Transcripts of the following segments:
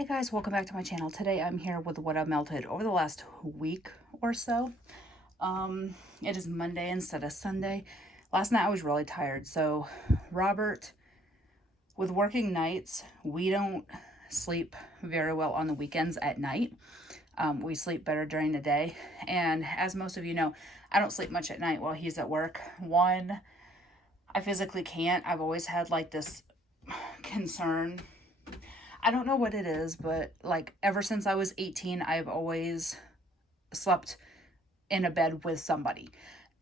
Hey guys, welcome back to my channel. Today I'm here with what I've melted over the last week or so. It is Monday instead of Sunday. Last night I was really tired. So Robert, with working nights, we don't sleep very well on the weekends at night. We sleep better during the day. And as most of you know, I don't sleep much at night while he's at work. One, I physically can't. I've always had like this concern. I don't know what it is, but like ever since I was 18, I've always slept in a bed with somebody.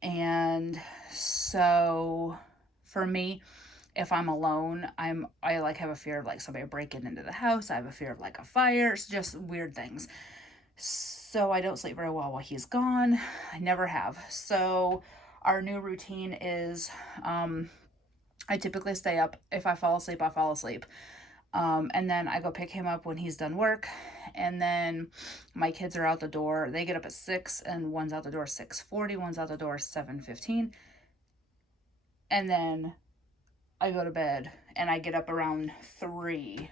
And so for me, if I'm alone, I like have a fear of like somebody breaking into the house. I have a fear of like a fire. It's just weird things. So I don't sleep very well while he's gone. I never have. So our new routine is I typically stay up. If I fall asleep, I fall asleep. And then I go pick him up when he's done work. And then my kids are out the door. They get up at 6 and one's out the door 6:40, one's out the door 7:15. And then I go to bed and I get up around 3.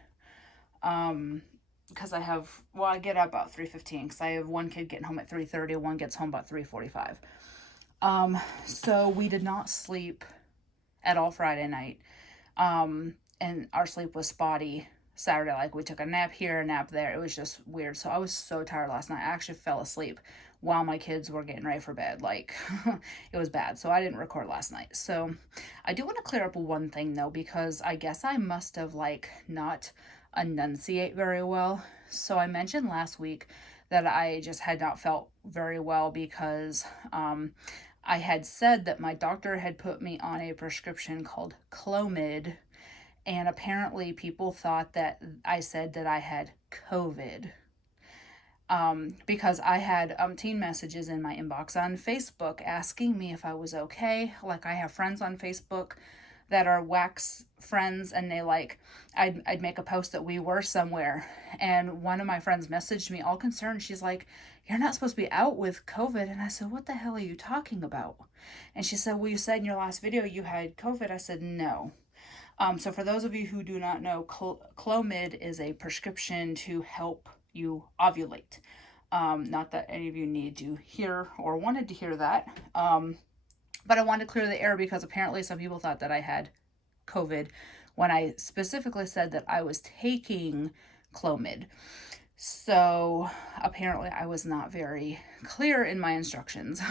Because I get up about 3:15 because I have one kid getting home at 3:30, one gets home about 3:45. So we did not sleep at all Friday night. And our sleep was spotty Saturday. Like we took a nap here, a nap there. It was just weird. So I was so tired last night. I actually fell asleep while my kids were getting ready for bed. Like it was bad. So I didn't record last night. So I do want to clear up one thing though, because I guess I must have like not enunciate very well. So I mentioned last week that I just had not felt very well because I had said that my doctor had put me on a prescription called Clomid, and apparently people thought that I said that I had COVID. Because I had teen messages in my inbox on Facebook asking me if I was okay. Like I have friends on Facebook that are wax friends, and I'd make a post that we were somewhere, and one of my friends messaged me all concerned. She's like, "You're not supposed to be out with COVID." And I said, "What the hell are you talking about?" And she said, "Well, you said in your last video you had COVID." I said, "No." So for those of you who do not know, Clomid is a prescription to help you ovulate. Not that any of you need to hear or wanted to hear that. But I wanted to clear the air because apparently some people thought that I had COVID when I specifically said that I was taking Clomid. So apparently I was not very clear in my instructions.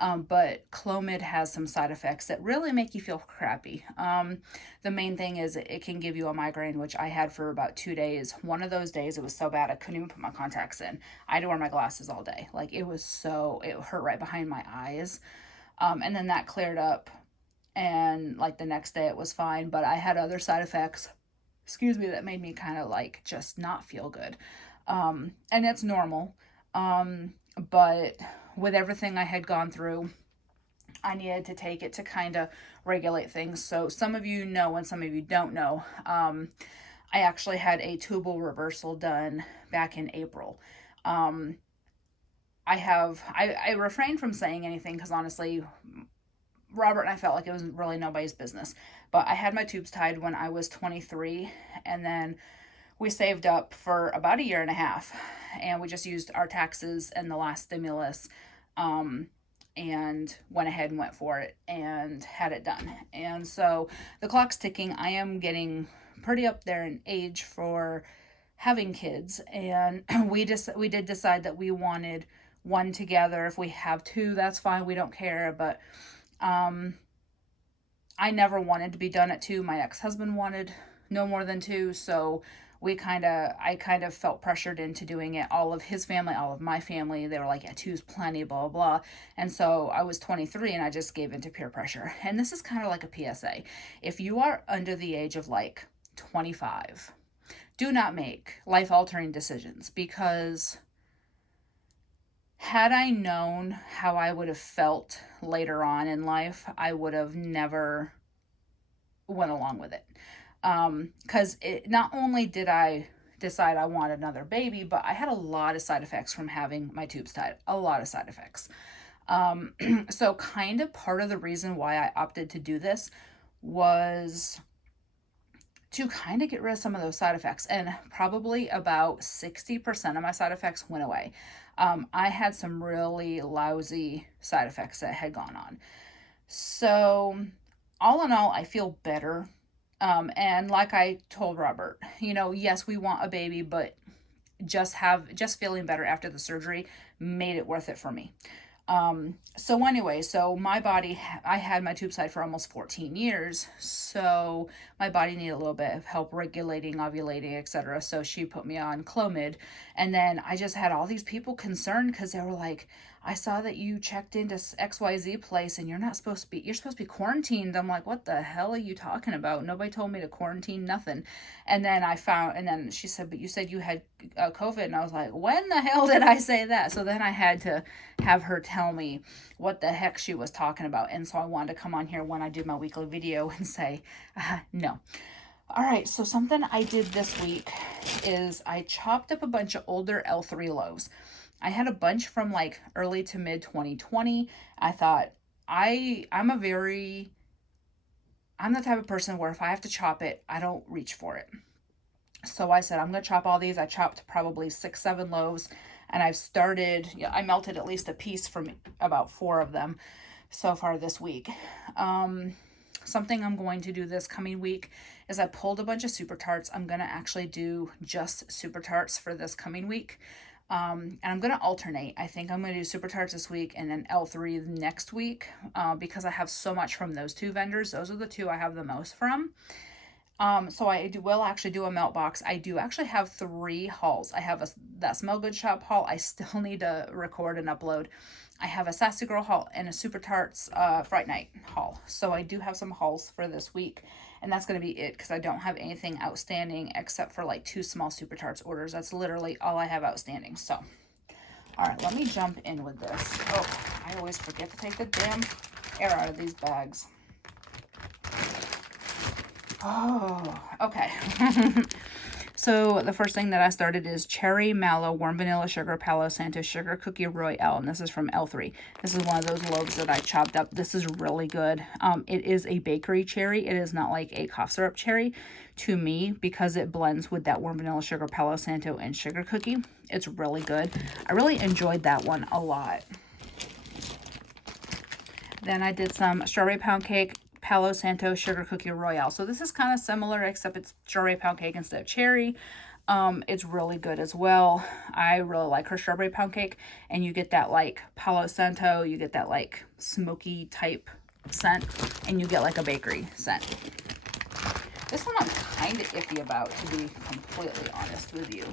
But Clomid has some side effects that really make you feel crappy. The main thing is it can give you a migraine, which I had for about 2 days. One of those days it was so bad I couldn't even put my contacts in. I had to wear my glasses all day. Like it hurt right behind my eyes. And then that cleared up, and like the next day it was fine, but I had other side effects, that made me kind of like just not feel good. And it's normal. But with everything I had gone through, I needed to take it to kind of regulate things. So some of you know and some of you don't know. I actually had a tubal reversal done back in April. I refrained from saying anything because honestly, Robert and I felt like it was really nobody's business. But I had my tubes tied when I was 23, and then we saved up for about a year and a half, and we just used our taxes and the last stimulus, and went ahead and went for it and had it done. And so the clock's ticking. I am getting pretty up there in age for having kids, and we did decide that we wanted one together. If we have two, that's fine. We don't care, but I never wanted to be done at 2. My ex-husband wanted no more than 2, so I kind of felt pressured into doing it. All of his family, all of my family, they were like, "Yeah, 2's plenty, blah, blah." And so I was 23 and I just gave into peer pressure. And this is kind of like a PSA. If you are under the age of like 25, do not make life-altering decisions, because had I known how I would have felt later on in life, I would have never went along with it. Because not only did I decide I wanted another baby, but I had a lot of side effects from having my tubes tied. A lot of side effects. So kind of part of the reason why I opted to do this was to kind of get rid of some of those side effects. And probably about 60% of my side effects went away. I had some really lousy side effects that had gone on. So, all in all, I feel better. And like I told Robert, yes, we want a baby, but just feeling better after the surgery made it worth it for me. So anyway, so my body, I had my tube side for almost 14 years. So my body needed a little bit of help regulating, ovulating, etc. So she put me on Clomid. And then I just had all these people concerned because they were like, I saw that you checked into XYZ place and you're supposed to be quarantined. I'm like, what the hell are you talking about? Nobody told me to quarantine, nothing. And then she said, but you said you had COVID. And I was like, when the hell did I say that? So then I had to have her tell me what the heck she was talking about. And so I wanted to come on here when I do my weekly video and say, no. All right, so something I did this week is I chopped up a bunch of older L3 loaves. I had a bunch from like early to mid 2020. I thought I'm the type of person where if I have to chop it, I don't reach for it. So I said, I'm going to chop all these. I chopped probably 6-7 loaves, and I melted at least a piece from about 4 of them so far this week. Something I'm going to do this coming week is I pulled a bunch of Super Tarts. I'm going to actually do just Super Tarts for this coming week. And I'm going to alternate. I think I'm going to do Super Tarts this week and then L3 next week, because I have so much from those 2 vendors. Those are the 2 I have the most from. So will actually do a melt box. I do actually have 3 hauls. I have that Smell Good Shop haul. I still need to record and upload. I have a Sassy Girl haul and a Super Tarts Fright Night haul. So I do have some hauls for this week. And that's going to be it because I don't have anything outstanding except for like 2 small Super Tarts orders. That's literally all I have outstanding. So, all right, let me jump in with this. Oh, I always forget to take the damn air out of these bags. Oh, okay. So the first thing that I started is Cherry Mallow Warm Vanilla Sugar Palo Santo Sugar Cookie Royale, and this is from L3. This is one of those loaves that I chopped up. This is really good. It is a bakery cherry. It is not like a cough syrup cherry to me because it blends with that Warm Vanilla Sugar Palo Santo and sugar cookie. It's really good. I really enjoyed that one a lot. Then I did some Strawberry Pound Cake Palo Santo Sugar Cookie Royale. So this is kind of similar, except it's strawberry pound cake instead of cherry. It's really good as well. I really like her strawberry pound cake, and you get that like Palo Santo, you get that like smoky type scent, and you get like a bakery scent. This one I'm kind of iffy about, to be completely honest with you.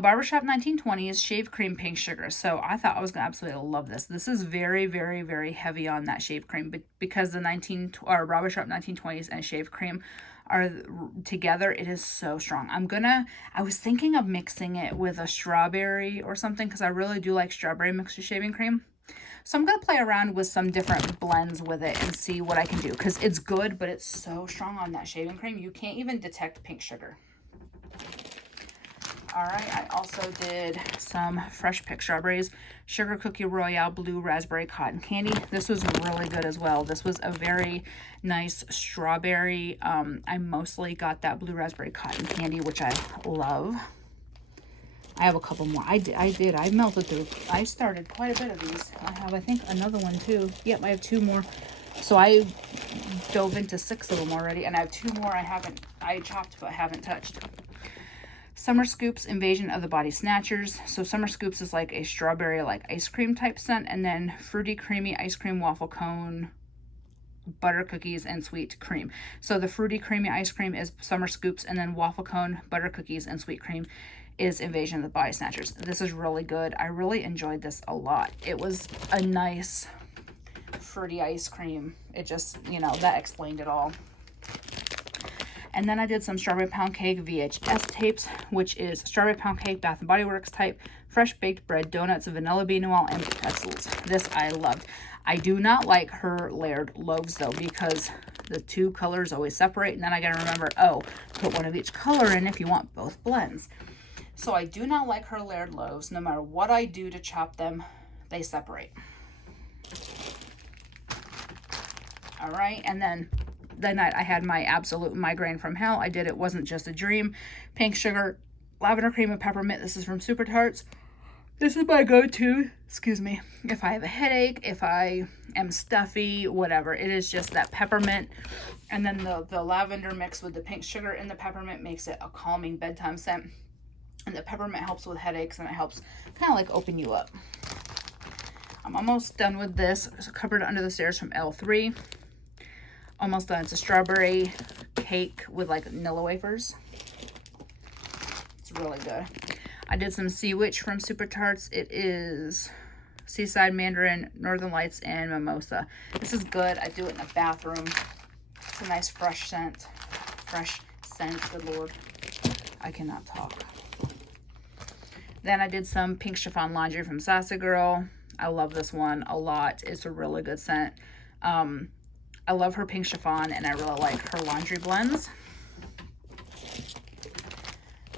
Barbershop 1920's Shaved Cream Pink Sugar. So I thought I was going to absolutely love this. This is very, very, very heavy on that shaved cream, but because the Barbershop 1920s and shaved cream are together, it is so strong. I was thinking of mixing it with a strawberry or something because I really do like strawberry mixed with shaving cream. So I'm going to play around with some different blends with it and see what I can do because it's good, but it's so strong on that shaving cream. You can't even detect pink sugar. All right, I also did some Fresh Pick Strawberries, Sugar Cookie Royale Blue Raspberry Cotton Candy. This was really good as well. This was a very nice strawberry. I mostly got that Blue Raspberry Cotton Candy, which I love. I have a couple more. I melted through. I started quite a bit of these. I have, I think, another one too. Yep, I have 2 more. So I dove into 6 of them already, and I have 2 more I chopped but haven't touched. Summer Scoops Invasion of the Body Snatchers. So Summer Scoops is like a strawberry like ice cream type scent, and then fruity creamy ice cream waffle cone, butter cookies, and sweet cream. So the fruity creamy ice cream is Summer Scoops, and then waffle cone, butter cookies, and sweet cream is Invasion of the Body Snatchers. This is really good. I really enjoyed this a lot. It was a nice fruity ice cream. It just, that explained it all. And then I did some Strawberry Pound Cake VHS tapes, which is Strawberry Pound Cake Bath & Body Works type, fresh baked bread, donuts, vanilla bean noel, and pretzels. This I loved. I do not like her layered loaves though, because the 2 colors always separate, and then I gotta remember, put one of each color in if you want both blends. So I do not like her layered loaves. No matter what I do to chop them, they separate. All right, and then the night I had my absolute migraine from hell. I did It Wasn't Just a Dream. Pink Sugar, Lavender Cream, and Peppermint. This is from Super Tarts. This is my go-to, excuse me, if I have a headache, if I am stuffy, whatever. It is just that peppermint, and then the lavender mixed with the pink sugar and the peppermint makes it a calming bedtime scent. And the peppermint helps with headaches, and it helps kind of like open you up. I'm almost done with this. It's a Cupboard Under the Stairs from L3. Almost done. It's a strawberry cake with like vanilla wafers. It's really good. I did some Sea Witch from Super Tarts. It is Seaside Mandarin, Northern Lights, and Mimosa. This is good. I do it in the bathroom. It's a nice fresh scent. Fresh scent, good Lord. I cannot talk. Then I did some Pink Chiffon Laundry from Sassy Girl. I love this one a lot. It's a really good scent. I love her Pink Chiffon, and I really like her laundry blends.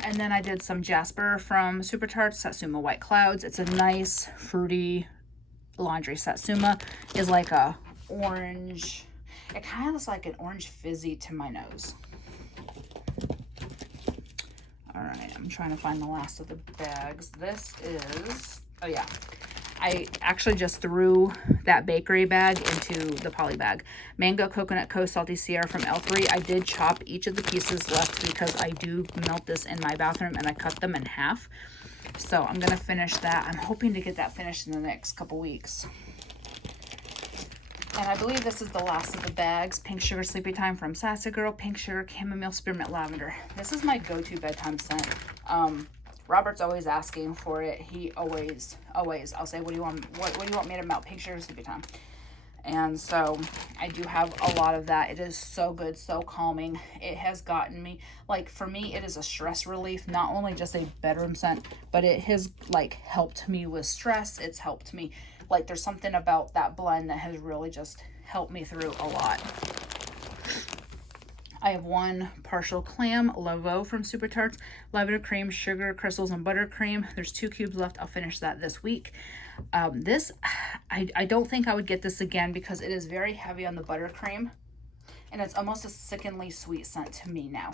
And then I did some Jasper from Super Tarts, Satsuma White Clouds. It's a nice, fruity laundry. Satsuma is like a orange. It kind of looks like an orange fizzy to my nose. All right, I'm trying to find the last of the bags. This is, oh yeah. I actually just threw that bakery bag into the poly bag. Mango Coconut Co. Salty Sierra from L3. I did chop each of the pieces left because I do melt this in my bathroom, and I cut them in half. So I'm going to finish that. I'm hoping to get that finished in the next couple weeks. And I believe this is the last of the bags. Pink Sugar Sleepy Time from Sassy Girl. Pink Sugar Chamomile Spearmint Lavender. This is my go-to bedtime scent. Robert's always asking for it. He always, I'll say, what do you want me to melt? Pink Sugar Sleepy Time. And so I do have a lot of that. It is so good, so calming. It has gotten me, like, for me, it is a stress relief, not only just a bedroom scent, but it has like helped me with stress. It's helped me, like, there's something about that blend that has really just helped me through a lot. I have one Partial Clam Laveau from Super Tarts. Lavender cream, sugar, crystals, and buttercream. There's 2 cubes left. I'll finish that this week. This, I don't think I would get this again because it is very heavy on the buttercream. And it's almost a sickeningly sweet scent to me now.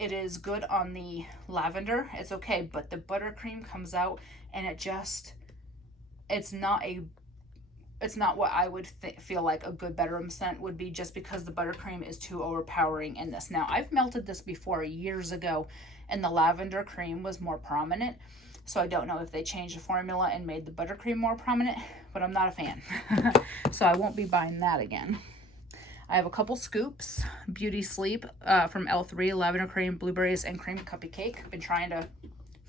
It is good on the lavender. It's okay, but the buttercream comes out and it just, it's not what I would feel like a good bedroom scent would be, just because the buttercream is too overpowering in this. Now, I've melted this before years ago, and the lavender cream was more prominent. So I don't know if they changed the formula and made the buttercream more prominent, but I'm not a fan. So I won't be buying that again. I have a couple scoops. Beauty Sleep from L3, lavender cream, blueberries, and cream cuppy cake. I've been trying to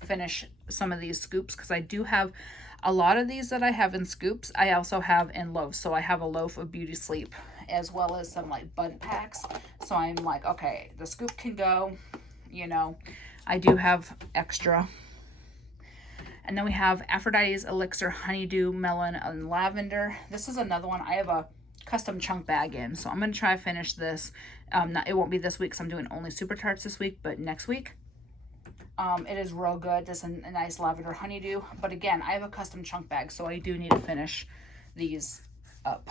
finish some of these scoops because I do have a lot of these that I have in scoops. I also have in loaves. So I have a loaf of Beauty Sleep as well as some like bun packs. So I'm like, okay, the scoop can go, you know, I do have extra. And then we have Aphrodite's Elixir Honeydew Melon and Lavender. This is another one I have a custom chunk bag in. So I'm going to try to finish this. It won't be this week because I'm doing only Super Tarts this week, but next week. It is real good. This is a nice lavender honeydew. But again, I have a custom chunk bag, so I do need to finish these up.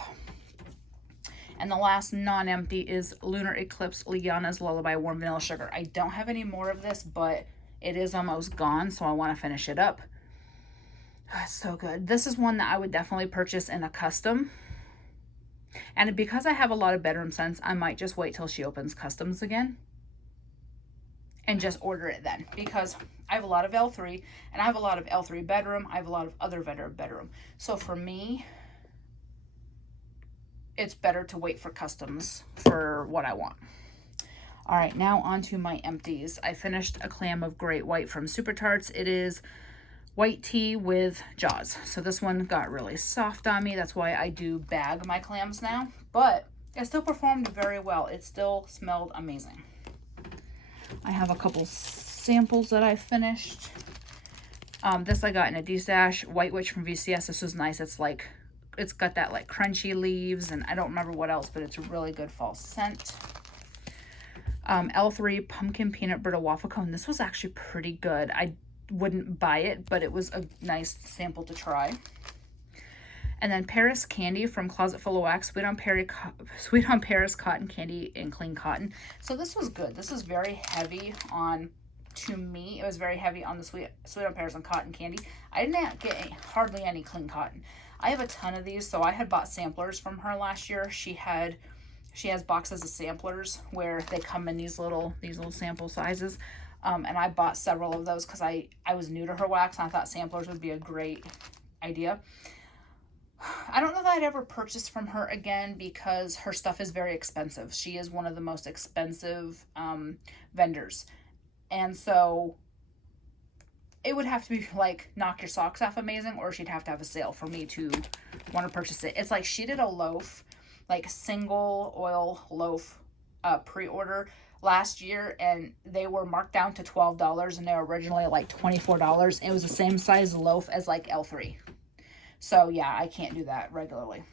And the last non-empty is Lunar Eclipse Liana's Lullaby Warm Vanilla Sugar. I don't have any more of this, but it is almost gone, so I want to finish it up. Oh, it's so good. This is one that I would definitely purchase in a custom. And because I have a lot of bedroom scents, I might just wait till she opens customs again and just order it then, because I have a lot of L3 and I have a lot of L3 bedroom. I have a lot of other bedroom. So for me, it's better to wait for customs for what I want. All right, now on to my empties. I finished a clam of Great White from Super Tarts. It is white tea with jaws. So this one got really soft on me. That's why I do bag my clams now, but it still performed very well. It still smelled amazing. I have a couple samples that I finished. This I got in a D-Stash. White Witch from VCS. This was nice. It's like, it's got that like crunchy leaves, and I don't remember what else, but it's a really good fall scent. L3 Pumpkin Peanut Brittle Waffle Cone. This was actually pretty good. I wouldn't buy it, but it was a nice sample to try. And then Paris Candy from Closet Full of Wax, Sweet on Paris Cotton Candy and Clean Cotton. So this was good. This is very heavy on, to me, it was very heavy on the Sweet on Paris and Cotton Candy. I didn't get hardly any Clean Cotton. I have a ton of these, so I had bought samplers from her last year. She has boxes of samplers where they come in these little sample sizes. And I bought several of those because I was new to her wax and I thought samplers would be a great idea. I don't know that I'd ever purchase from her again because her stuff is very expensive. She is one of the most expensive vendors. And so it would have to be like knock your socks off amazing, or she'd have to have a sale for me to want to purchase it. It's like she did a loaf, like single oil loaf pre-order last year, and they were marked down to $12 and they were originally like $24. It was the same size loaf as like L3. So yeah, I can't do that regularly.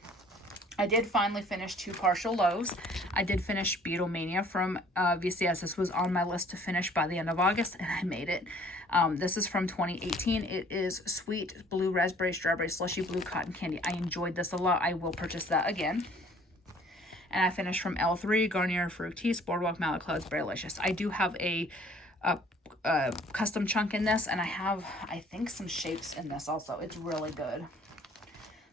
I did finally finish 2 partial loaves. I did finish Beetlemania from VCS. This was on my list to finish by the end of August, and I made it. This is from 2018. It is Sweet Blue Raspberry Strawberry Slushy Blue Cotton Candy. I enjoyed this a lot. I will purchase that again. And I finished from L3, Garnier Fructis, Boardwalk Mallet Clouds, Berrylicious. I do have a custom chunk in this, and I have, I think, some shapes in this also. It's really good,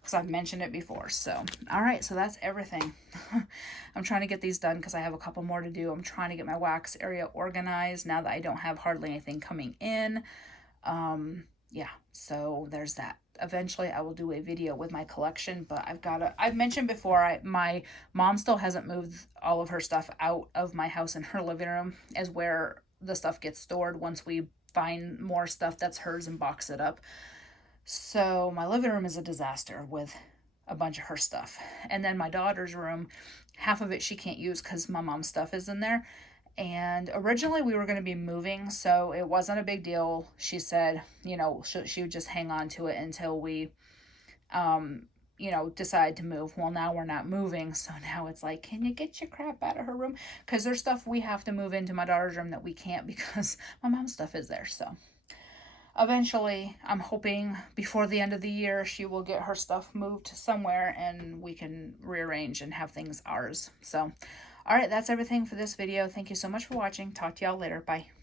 because I've mentioned it before. So, all right, so that's everything. I'm trying to get these done because I have a couple more to do. I'm trying to get my wax area organized now that I don't have hardly anything coming in. Yeah, so there's that. Eventually I will do a video with my collection, but I've mentioned before, my mom still hasn't moved all of her stuff out of my house, and her living room is where the stuff gets stored once we find more stuff that's hers and box it up. So my living room is a disaster with a bunch of her stuff. And then my daughter's room, half of it she can't use because my mom's stuff is in there. And originally we were going to be moving, so it wasn't a big deal. She said, you know, she would just hang on to it until we, you know, decide to move. Well, now we're not moving, so now it's like, can you get your crap out of her room? Because there's stuff we have to move into my daughter's room that we can't because my mom's stuff is there. So eventually, I'm hoping before the end of the year, she will get her stuff moved somewhere and we can rearrange and have things ours. So, all right, that's everything for this video. Thank you so much for watching. Talk to y'all later. Bye.